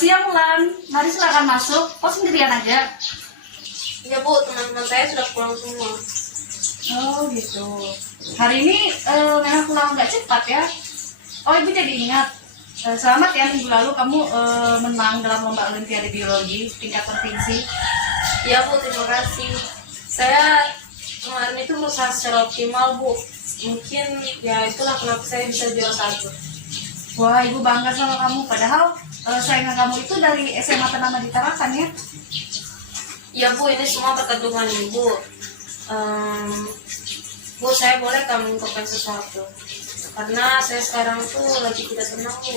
siang, Lan. Mari silakan masuk. Kok sendirian aja? Iya Bu, teman-teman saya sudah pulang semua. Oh gitu. Hari ini memang pulang nggak cepat ya. Oh, Ibu jadi ingat. Selamat ya, minggu lalu kamu menang dalam lomba Olimpiade Biologi tingkat provinsi. Iya Bu, terima kasih. Saya kemarin itu berusaha secara optimal Bu. Mungkin ya itulah kenapa saya bisa juara 1. Wah, Ibu bangga sama kamu. Padahal saingan kamu itu dari SMA ternama di Tarakan ya. Iya Bu, ini semua berkat dukungan Ibu. Bu, saya boleh kamu mengungkapkan sesuatu? Karena saya sekarang tuh lagi tidak tenang Bu.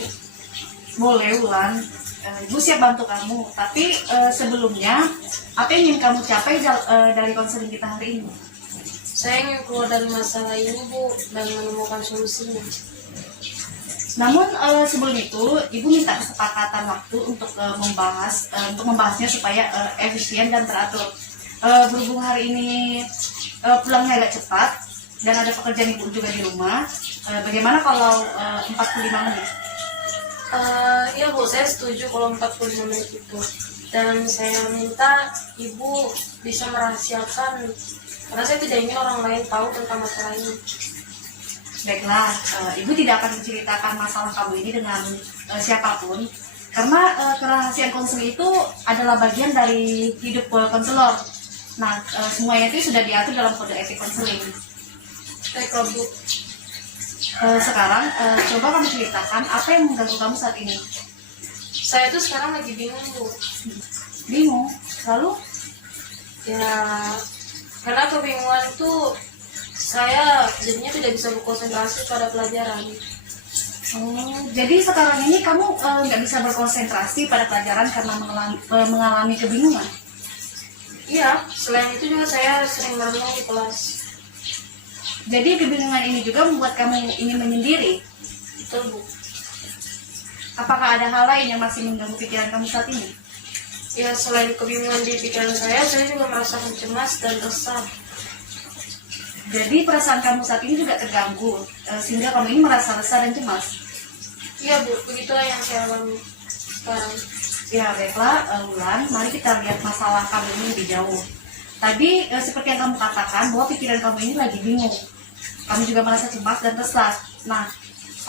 Boleh, Wulan. Ibu siap bantu kamu. Tapi sebelumnya, apa yang ingin kamu capai dari konseling kita hari ini? Saya ingin keluar dari masalah ini Bu dan menemukan solusinya. Namun sebelum itu, Ibu minta kesepakatan waktu untuk membahasnya supaya efisien dan teratur. Berhubung hari ini pulangnya agak cepat dan ada pekerjaan Ibu juga di rumah, bagaimana kalau 45 menit? Iya Bu, saya setuju kalau 45 menit itu. Dan saya minta Ibu bisa merahasiakan, karena saya tidak ingin orang lain tahu tentang masalah ini. Baiklah, Ibu tidak akan menceritakan masalah kamu ini dengan siapapun, karena kerahasiaan konseling itu adalah bagian dari hidup konselor. Nah, semuanya itu sudah diatur dalam kode etik konseling. Baiklah Bu. Sekarang, coba kamu ceritakan apa yang mengganggu kamu saat ini. Saya tuh sekarang lagi bingung Bu. Bingung? Lalu? Ya, karena kebingungan itu saya jadinya tidak bisa berkonsentrasi pada pelajaran. Jadi sekarang ini kamu nggak bisa berkonsentrasi pada pelajaran karena mengalami kebingungan? Iya, selain itu juga saya sering merenung di kelas. Jadi kebingungan ini juga membuat kamu ingin menyendiri? Betul Bu. Apakah ada hal lain yang masih mengganggu pikiran kamu saat ini? Ya, selain kebingungan di pikiran saya juga merasakan cemas dan resah. Jadi perasaan kamu saat ini juga terganggu, sehingga kamu ini merasa resah dan cemas? Iya Bu, begitulah yang saya alami sekarang. Ya baiklah, Wulan, mari kita lihat masalah kamu ini lebih jauh. Tadi seperti yang kamu katakan bahwa pikiran kamu ini lagi bingung. Kamu juga merasa cemas dan resah. Nah,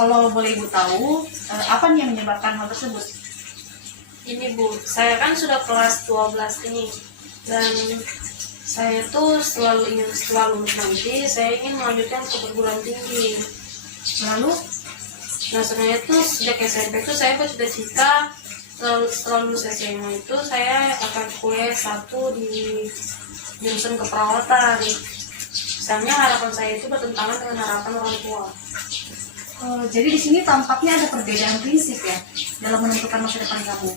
kalau boleh Ibu tahu, apa nih yang menyebabkan hal tersebut? Ini Bu, saya kan sudah kelas 12 ini. Dan saya tuh selalu lulus nanti, saya ingin melanjutkan ke perguruan tinggi. Lalu? Nah, sebenarnya tuh sejak SMP tuh saya bercita-cita setelah lulus SMA itu saya akan kuliah S1 di jurusan keperawatan. Misalnya harapan saya itu bertentangan dengan harapan orang tua. Jadi di sini tampaknya ada perbedaan prinsip ya dalam menentukan masa depan kamu.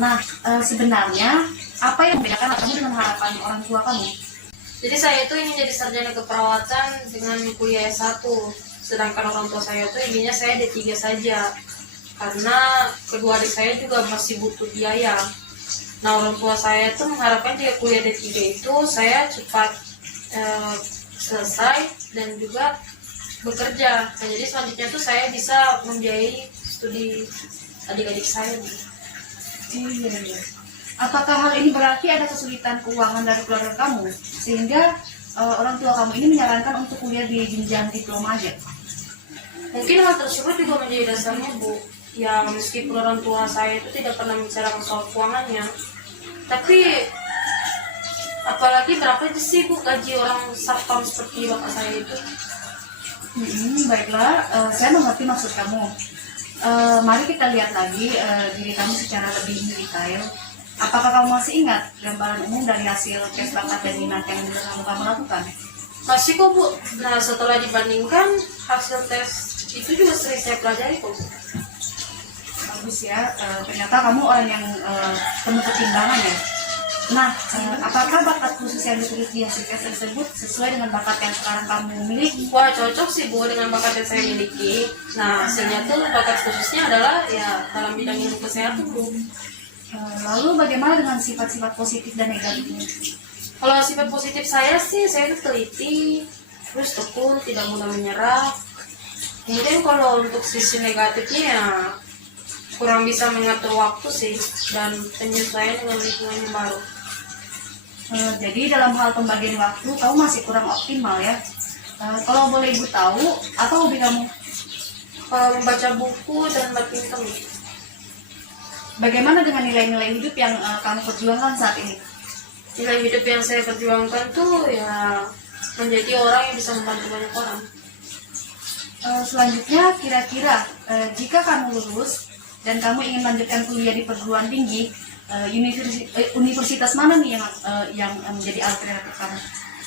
Nah, sebenarnya apa yang membedakan kamu dengan harapan orang tua kamu? Jadi saya itu ingin jadi sarjana keperawatan dengan kuliah S1. Sedangkan orang tua saya itu inginnya saya D3 saja. Karena kedua adik saya juga masih butuh biaya. Nah, orang tua saya itu mengharapkan jika kuliah D3 itu saya cepat selesai dan juga bekerja. Nah, jadi selanjutnya tuh saya bisa membiayai studi adik-adik saya. Iya. Apakah hal ini berarti ada kesulitan keuangan dari keluarga kamu sehingga orang tua kamu ini menyarankan untuk kuliah di jenjang diploma aja? Mungkin hal tersebut juga menjadi dasarnya Bu. Ya, meskipun orang tua saya itu tidak pernah membicarakan soal keuangannya, tapi apalagi berapa sih Bu gaji orang satpam seperti bapak saya itu? Baiklah, saya mengerti maksud kamu. Mari kita lihat lagi diri kamu secara lebih detail. Apakah kamu masih ingat gambaran umum dari hasil tes bakat dan minat yang kamu lakukan? Masih kok Bu. Nah, setelah dibandingkan hasil tes itu juga sering saya pelajari kok Bu. Bagus ya, ternyata kamu orang yang penuh pertimbangan ya. Nah, apakah bakat khusus yang ditulis di hasil tes tersebut sesuai dengan bakat yang sekarang kamu miliki? Wah, cocok sih Bu dengan bakat yang saya miliki. Nah, hasilnya tuh bakat khususnya adalah ya dalam bidang ilmu kesehatan Bu. Lalu bagaimana dengan sifat-sifat positif dan negatifnya? Kalau sifat positif saya sih, saya itu teliti, terus tekun, tidak mudah menyerah. Kemudian kalau untuk sisi negatifnya ya kurang bisa mengatur waktu sih dan penyesuaian dengan lingkungan yang baru. Jadi dalam hal pembagian waktu kamu masih kurang optimal ya. Kalau boleh ibu tahu, apa hobi kamu? Membaca buku dan badminton. Bagaimana dengan nilai-nilai hidup yang kamu perjuangkan saat ini? Nilai hidup yang saya perjuangkan tuh ya menjadi orang yang bisa membantu banyak orang. Selanjutnya, kira-kira jika kamu lulus dan kamu ingin melanjutkan kuliah di perguruan tinggi, universitas mana nih yang menjadi alternatif kamu?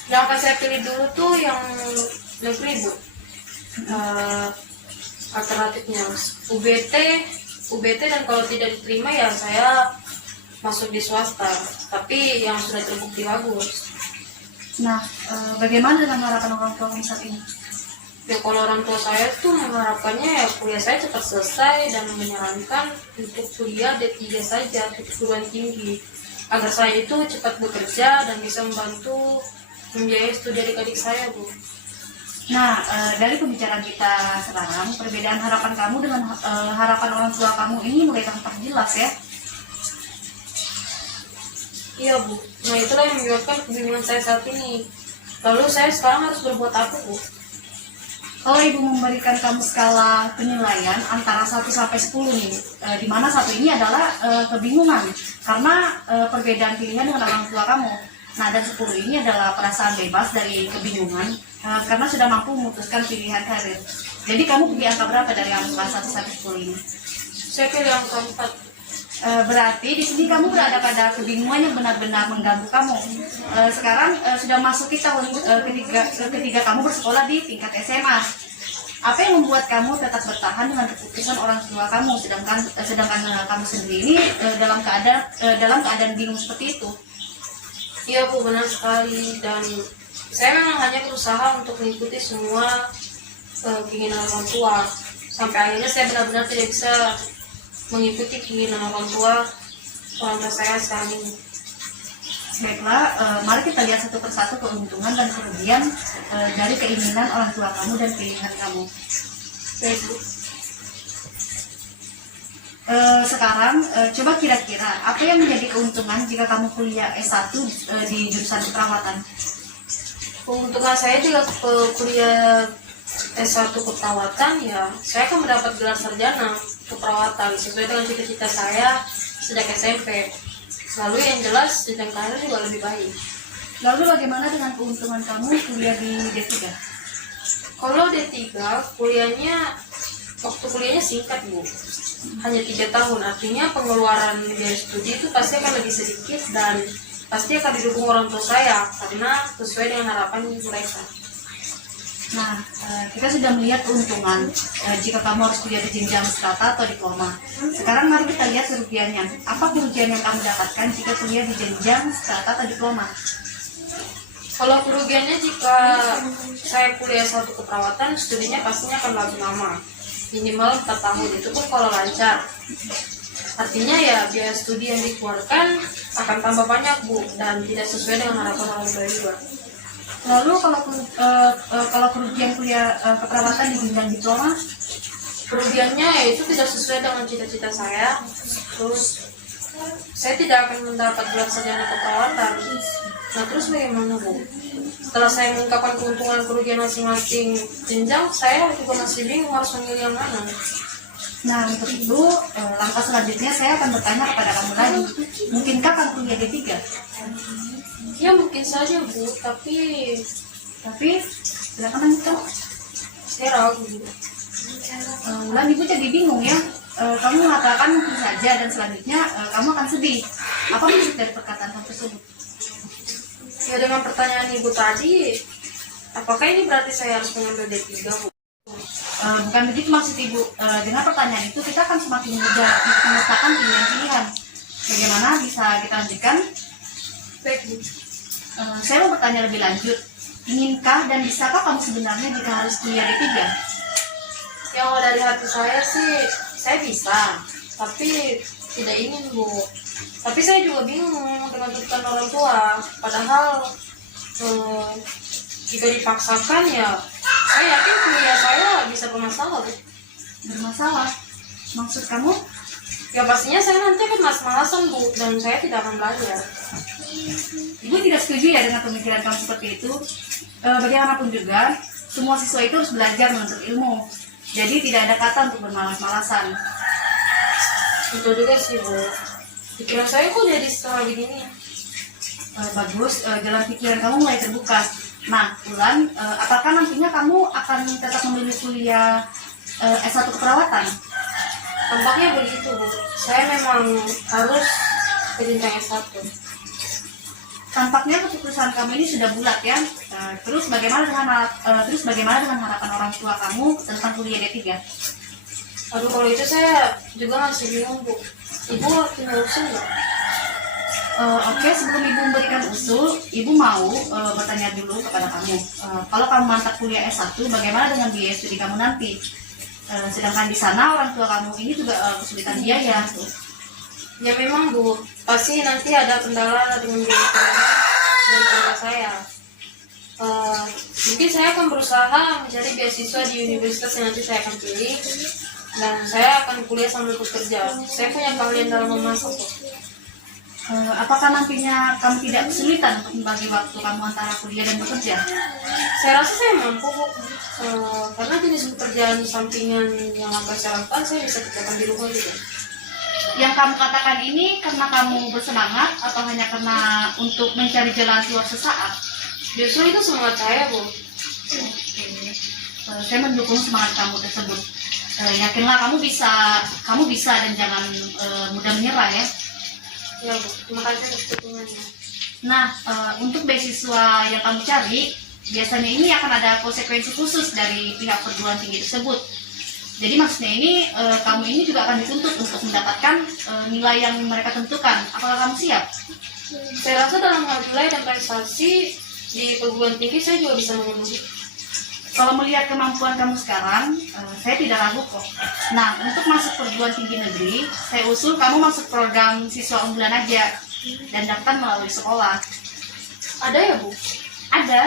Yang akan saya pilih dulu tuh yang negeri, Bu. Alternatifnya UBT dan kalau tidak diterima ya saya masuk di swasta, tapi yang sudah terbukti bagus. Nah, bagaimana dengan harapan orang tua kamu saat ini? Ya kalau orang tua saya tuh mengharapkannya ya kuliah saya cepat selesai dan menyarankan untuk kuliah D3 saja di perguruan tinggi agar saya itu cepat bekerja dan bisa membantu membiayai studi adik-adik saya, Bu. Nah, dari pembicaraan kita sekarang, perbedaan harapan kamu dengan harapan orang tua kamu ini mulai tampak jelas ya. Iya, Bu. Nah itulah yang menyebabkan kebingungan saya saat ini. Lalu saya sekarang harus berbuat apa, Bu? Kalau ibu memberikan kamu skala penilaian antara 1 sampai 10 nih, di mana 1 ini adalah kebingungan karena perbedaan pilihan dengan orang tua kamu. Nah, dan 10 ini adalah perasaan bebas dari kebingungan karena sudah mampu memutuskan pilihan karir. Jadi kamu pilih angka berapa dari angka 1 sampai 10 ini? Saya pilih angka 4. Berarti di sini kamu berada pada kebingungan yang benar-benar mengganggu kamu. Sekarang sudah masuki tahun ketiga kamu bersekolah di tingkat SMA. Apa yang membuat kamu tetap bertahan dengan keputusan orang tua kamu, sedangkan kamu sendiri ini dalam keadaan bingung seperti itu? Iya, Bu, benar sekali. Dan saya memang hanya berusaha untuk mengikuti semua keinginan orang tua. Sampai akhirnya saya benar-benar tidak bisa mengikuti keinginan orang tua saya sekarang ini. Baiklah, mari kita lihat satu persatu keuntungan dan kerugian dari keinginan orang tua kamu dan pilihan kamu. Baik, Bu. Sekarang, coba kira-kira apa yang menjadi keuntungan jika kamu kuliah S1 di jurusan keperawatan? Keuntungan saya jika kuliah S1 keperawatan ya saya akan mendapat gelar sarjana keperawatan sesuai dengan cita-cita saya sejak SMP. Lalu yang jelas jenjang karir juga lebih baik. Lalu bagaimana dengan keuntungan kamu kuliah di D3? Kalau D3 waktu kuliahnya singkat, Bu, hanya 3 tahun. Artinya pengeluaran biaya studi itu pasti akan lebih sedikit dan pasti akan didukung orang tua saya karena sesuai dengan harapan mereka. Nah, kita sudah melihat keuntungan jika kamu harus kuliah di jenjang strata atau diploma. Sekarang mari kita lihat kerugiannya. Apa kerugian yang kamu dapatkan jika kuliah di jenjang strata atau diploma? Kalau kerugiannya jika saya kuliah S1 keperawatan, studinya pastinya akan lebih lama, minimal 4 tahun. Itu pun kalau lancar. Artinya ya biaya studi yang dikeluarkan akan tambah banyak, Bu, dan tidak sesuai dengan harapan orang tua juga. Lalu kalau kerugian kuliah keperawatan di jenjang diploma? Kerugiannya yaitu tidak sesuai dengan cita-cita saya. Terus saya tidak akan mendapat gelar sarjana keperawatan. Nah terus bagaimana, Bu? Setelah saya mengungkapkan keuntungan kerugian masing-masing jenjang, saya juga masih bingung harus memilih yang mana. Nah untuk itu langkah selanjutnya saya akan bertanya kepada kamu lagi. Mungkinkah kamu kuliah D3? Ya mungkin saja, Bu, tapi silakan lanjutkan. saya ragu. Lan ibu jadi bingung ya. Kamu mengatakan mungkin saja dan selanjutnya kamu akan sedih. Apa maksud dari perkataan kamu tersebut? Ya dengan pertanyaan Ibu tadi, apakah ini berarti saya harus mengambil D3, Bu? Bukan begitu maksud ibu. Dengan pertanyaan itu kita akan semakin mudah memetakan pilihan-pilihan. Bagaimana bisa kita lanjutkan? Baik, Bu. Saya mau bertanya lebih lanjut. Inginkah dan bisakah kamu sebenarnya jika harus kuliah D3? Yang dari hati saya sih, saya bisa, tapi tidak ingin, Bu. Tapi saya juga bingung dengan tuntutan orang tua. Padahal jika dipaksakan ya, saya yakin kuliah saya bisa bermasalah, Bu. Bermasalah? Maksud kamu? Ya pastinya saya nanti akan malas-malasan Bu, dan saya tidak akan belajar. Ibu tidak setuju ya dengan pemikiran kamu seperti itu. Bagaimanapun juga, semua siswa itu harus belajar menuntut ilmu. Jadi tidak ada kata untuk bermalas-malasan. Betul juga sih Bu. Pikiran saya kok jadi setelah begini. Bagus, jalan pikiran kamu mulai terbuka. Nah, Ulan, apakah nantinya kamu akan tetap memilih kuliah S1 keperawatan? Tampaknya begitu Bu. Saya memang harus ke jenjang S1. Tampaknya keputusan kamu ini sudah bulat ya. Terus bagaimana dengan harapan orang tua kamu tentang kuliah D3? Aduh, kalau itu saya juga masih bingung Bu. Ibu punya usul nggak? Oke, sebelum Ibu memberikan usul, Ibu mau bertanya dulu kepada kamu. Kalau kamu mantap kuliah S1, bagaimana dengan biaya studi kamu nanti? Sedangkan di sana orang tua kamu ini juga kesulitan biaya. Ya memang Bu, pasti nanti ada kendala dengan biaya kuliah dari keluarga saya. Mungkin saya akan berusaha mencari beasiswa di universitas yang nanti saya akan pilih, dan saya akan kuliah sambil bekerja. Saya punya keahlian dalam memasak Bu. Apakah nantinya kamu tidak kesulitan untuk membagi waktu kamu antara kuliah dan bekerja? Saya rasa saya mampu Bu. Karena jenis pekerjaan sampingan yang akan saya lakukan saya bisa kerjakan di rumah juga. Yang kamu katakan ini karena kamu bersemangat atau hanya karena untuk mencari jalan keluar sesaat? Justru itu semangat saya Bu. Saya mendukung semangat kamu tersebut. Yakinlah kamu bisa dan jangan mudah menyerah ya. Ya Bu, terima kasih atas dukungannya. Nah, untuk beasiswa yang kamu cari, biasanya ini akan ada konsekuensi khusus dari pihak perguruan tinggi tersebut. Jadi maksudnya ini, kamu ini juga akan dituntut untuk mendapatkan nilai yang mereka tentukan. Apakah kamu siap? Saya rasa dalam hal nilai dan prestasi di perguruan tinggi saya juga bisa memenuhi. Kalau melihat kemampuan kamu sekarang, saya tidak ragu kok. Nah, untuk masuk perguruan tinggi negeri, saya usul kamu masuk program siswa unggulan aja dan daftar melalui sekolah. Ada ya Bu? Ada.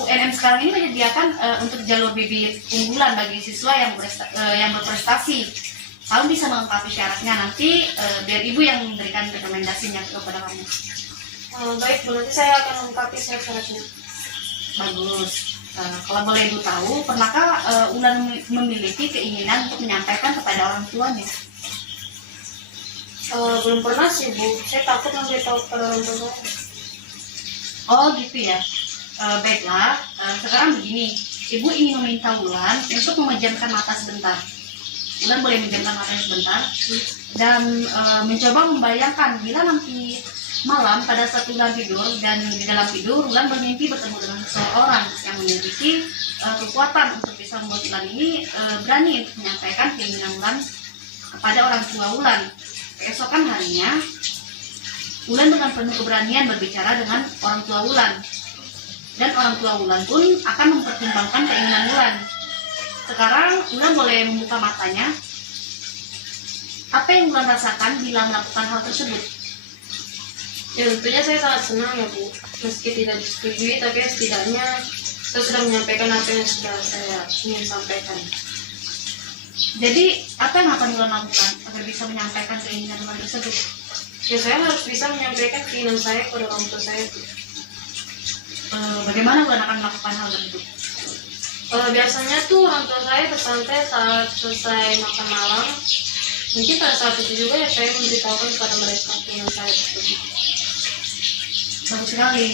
UNM sekarang ini menyediakan untuk jalur bibit unggulan bagi siswa yang berprestasi. Kamu bisa melengkapi syaratnya nanti, biar Ibu yang memberikan rekomendasinya kepada kamu. Baik Bu, nanti saya akan melengkapi syarat-syaratnya. Bagus. Kalau boleh Ibu tahu, pernahkah Ulan memiliki keinginan untuk menyampaikan kepada orang tuanya? Belum pernah sih Bu, saya takut memberitahu kepada orang tua saya. Oh gitu ya. Baiklah, sekarang begini, Ibu ingin meminta Ulan untuk memejamkan mata sebentar. Ulan boleh memejamkan matanya sebentar dan mencoba membayangkan bila nanti malam pada saat Ulan tidur dan di dalam tidur Ulan bermimpi bertemu dengan seseorang yang memiliki kekuatan untuk bisa membuat Ulan ini berani untuk menyampaikan keinginan Ulan kepada orang tua Ulan. Keesokan harinya Ulan dengan penuh keberanian berbicara dengan orang tua Ulan, dan orang tua Ulan pun akan mempertimbangkan keinginan Ulan. Sekarang Ulan boleh membuka matanya. Apa yang Ulan rasakan bila melakukan hal tersebut? Ya tentunya saya sangat senang ya Bu, meski tidak disetujui, tapi setidaknya saya sudah menyampaikan apa yang sudah saya ingin sampaikan. Jadi apa yang akan Ulan lakukan agar bisa menyampaikan keinginan Ulan tersebut? Ya saya harus bisa menyampaikan keinginan saya kepada orang tua saya Bu. Bagaimana Ulan akan melakukan hal tersebut? Biasanya tuh orang tua saya bersantai saat selesai makan malam. Mungkin pada saat itu juga ya saya memberitahukan kepada mereka keinginan saya tersebut. Bagus sekali.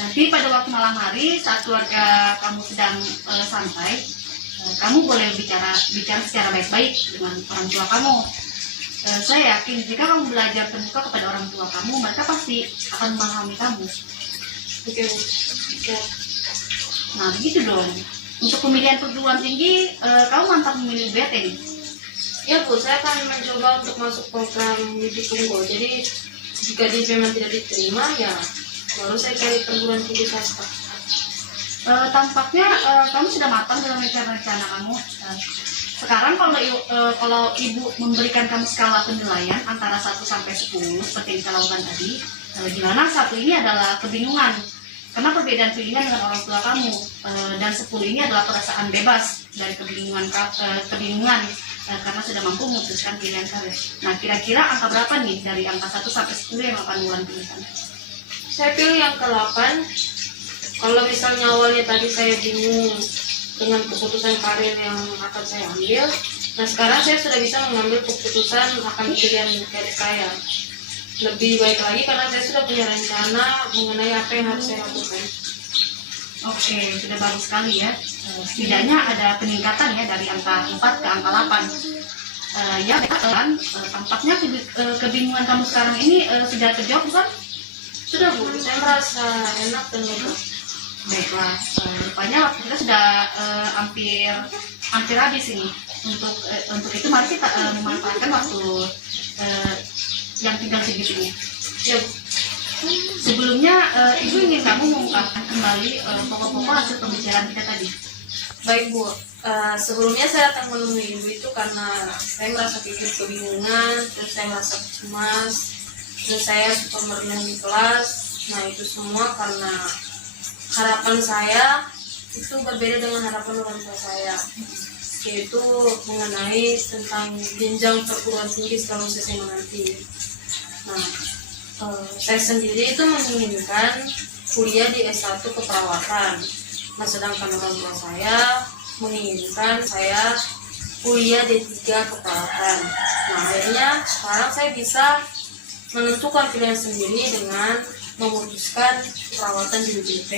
Nanti pada waktu malam hari saat keluarga kamu sedang santai, kamu boleh bicara secara baik-baik dengan orang tua kamu. Saya yakin jika kamu belajar terbuka kepada orang tua kamu, mereka pasti akan memahami kamu. Oke Bu. Ya. Nah begitu dong. Untuk pemilihan perguruan tinggi, kamu mantap memilih BT nih. Ya Bu, saya akan mencoba untuk masuk program Bidik Unggul. Jadi jika dia memang tidak diterima, ya baru saya cari perguruan tinggi swasta. Tampaknya kamu sudah matang dalam rencana kamu. Sekarang kalau Ibu memberikan kamu skala penilaian antara 1 sampai 10 seperti yang kita lakukan tadi, di mana 1 ini adalah kebingungan karena perbedaan pilihan dengan orang tua kamu, dan 10 ini adalah perasaan bebas dari kebingungan. karena sudah mampu memutuskan pilihan karir. Nah, kira-kira angka berapa nih dari angka 1 sampai 10 yang akan Wulan pilihkan? Saya pilih yang ke-8. Kalau misalnya awalnya tadi saya bingung dengan keputusan karir yang akan saya ambil, nah sekarang saya sudah bisa mengambil keputusan akan pilihan karir saya. Lebih baik lagi karena saya sudah punya rencana mengenai apa yang harus saya lakukan. Oke, sudah bagus sekali ya. Setidaknya ada peningkatan ya dari angka 4 ke angka 8. Ya, kan, tampaknya kebingungan kamu sekarang ini sudah terjawab, bukan? Sudah Bu, saya merasa enak dan lega. Baiklah, rupanya waktu kita sudah hampir habis ini. Untuk itu mari kita memanfaatkan waktu yang tinggal sedikit ini. Ya, Sebelumnya, Ibu ingin kamu mengungkapkan kembali pokok-pokok hasil pembicaraan kita tadi. baik Bu. Sebelumnya saya akan menemui Ibu itu karena saya merasa sedikit kebingungan, terus saya merasa cemas, terus saya suka merenung di kelas. Nah itu semua karena harapan saya itu berbeda dengan harapan orang tua saya, yaitu mengenai tentang jenjang perguruan tinggi setelah lulus SMA nanti. Nah, saya sendiri itu menginginkan kuliah di S1 keperawatan. Nah, sedangkan orang tua saya menginginkan saya kuliah D3 keperawatan. Nah, akhirnya sekarang saya bisa menentukan pilihan sendiri dengan memutuskan perawatan di UGT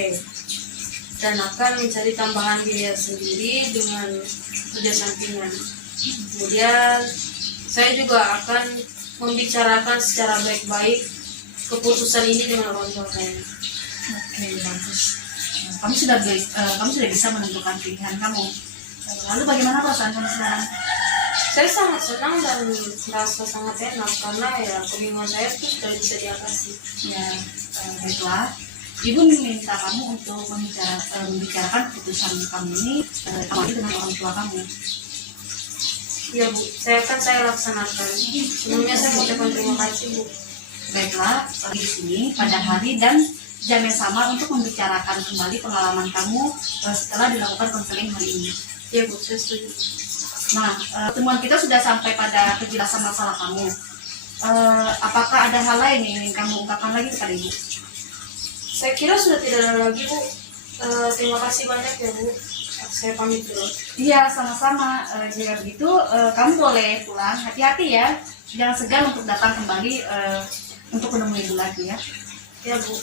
dan akan mencari tambahan biaya sendiri dengan kerja sampingan. Kemudian saya juga akan membicarakan secara baik-baik keputusan ini dengan orang tua saya. Oke, bagus. Kamu sudah bisa menentukan pilihan kamu. Lalu bagaimana perasaan kamu sekarang? Saya sangat senang dan merasa sangat enak karena ya kebingungan saya itu sudah bisa diatasi. Ya, baiklah. Ibu meminta kamu untuk membicarakan keputusan kamu ini kembali dengan orang tua kamu. Ya Bu, saya laksanakan. Sebelumnya saya mengucapkan terima kasih Bu. Baiklah, di sini pada hari dan jam yang sama untuk membicarakan kembali pengalaman kamu setelah dilakukan konseling hari ini. Ya Bu, saya setuju. Nah, temuan kita sudah sampai pada kejelasan masalah kamu. Apakah ada hal lain yang ingin kamu ungkapkan lagi kepada Ibu? Saya kira sudah tidak ada lagi Bu. Terima kasih banyak ya Bu. Saya pamit dulu. Iya, sama-sama. Jika begitu, kamu boleh pulang. Hati-hati ya. Jangan segan untuk datang kembali untuk menemui Ibu lagi ya. Ya Bu.